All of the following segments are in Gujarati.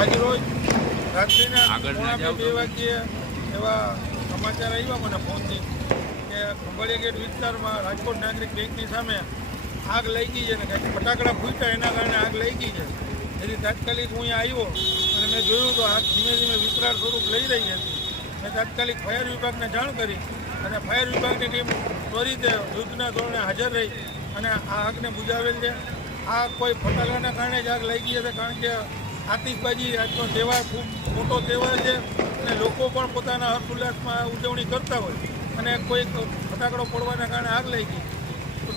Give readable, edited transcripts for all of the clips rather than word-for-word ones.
આજ રોજ રાત્રિના 2 વાગ્યે એવા સમાચાર આવ્યા મને ફોનથી કે ખંભાળિયા ગેટ વિસ્તારમાં રાજકોટ નાગરિક બેંકની સામે આગ લાગી છે ને કંઈક ફટાકડા ફૂટ્યા એના કારણે આગ લાગી છે. એથી તાત્કાલિક હું અહીંયા આવ્યો અને મેં જોયું તો આગ ધીમે ધીમે વિકરાળ સ્વરૂપ લઈ રહી હતી. મેં તાત્કાલિક ફાયર વિભાગને જાણ કરી અને ફાયર વિભાગની ટીમ ત્વરિત યુદ્ધના ધોરણે હાજર રહી અને આ આગને બુઝાવેલ છે. આ કોઈ ફટાકડાના કારણે જ આગ લાગી હતી, કારણ કે આતિશબાજી આજનો તહેવાર ખૂબ મોટો તહેવાર છે અને લોકો પણ પોતાના હર્ષોલ્લાસમાં ઉજવણી કરતા હોય અને કોઈ ફટાકડો પડવાના કારણે આગ લાગી.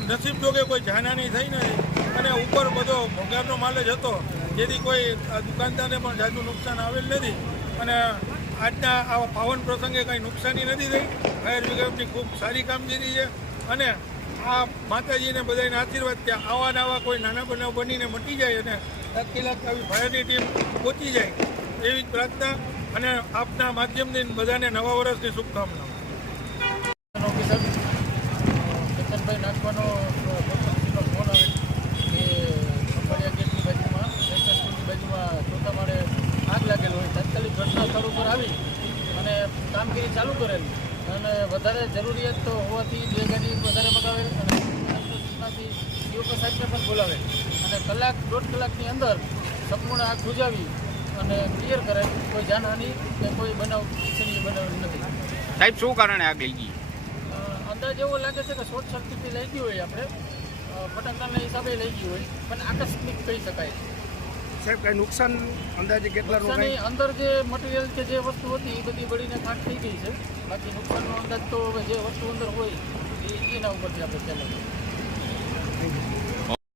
નસીબ જો કે કોઈ જાનહાની થઈ નથી અને ઉપર બધો ભોગારનો માલ જ હતો, જેથી કોઈ દુકાનદારને પણ જાજુ નુકસાન આવેલ નથી અને આજના આવા પાવન પ્રસંગે કંઈ નુકસાની નથી થઈ. ફાયર બ્રિગેડની ખૂબ સારી કામગીરી છે અને આ માતાજીને બધાને આશીર્વાદ કે આવા કોઈ નાના બનાવ બનીને મટી જાય અને તાત્કાલિક આવી ફાયરની ટીમ પહોંચી જાય એવી જ પ્રાર્થના અને આપના માધ્યમથી બધાને નવા વર્ષની શુભકામનાઓ. ઓફિસર કેતનભાઈ નાખવાનો ફોન આવે કે ખંભાળિયા ગેટની બાજુમાં સ્ટેશનની બાજુમાં ચોથા માળે આગ લાગેલ હોય. તાત્કાલિક ઘટના સ્થળ ઉપર આવી અને કામગીરી ચાલુ કરેલી અને વધારે જરૂરિયાત તો હોવાથી 2 ગાડી વધારે મગાવેલ અને સીઓપી સાહેબને પણ બોલાવેલ અને 1.5 કલાકની અંદર સંપૂર્ણ આગ બુઝાવી અને ક્લિયર કરાય. કોઈ જાનહાનિ કે કોઈ બનાવ બનાવેલ નથી. સાહેબ, શું કારણે આગ લાગી? અંદાજ એવો લાગે છે કે શોર્ટ સર્કિટથી લાગી હોય, આપણે ફટાકડાના હિસાબે લાગી હોય, પણ આકસ્મિક કહી શકાય. સાહેબ, કઈ નુકસાન અંદાજે કેટલા અંદર જે મટીરિયલ કે જે વસ્તુ હતી એ બધી બળીને ખાક થઈ ગઈ છે. બાકી નુકસાનનો અંદાજ તો જે વસ્તુ અંદર હોય એના ઉપરથી આપણે ચાલે.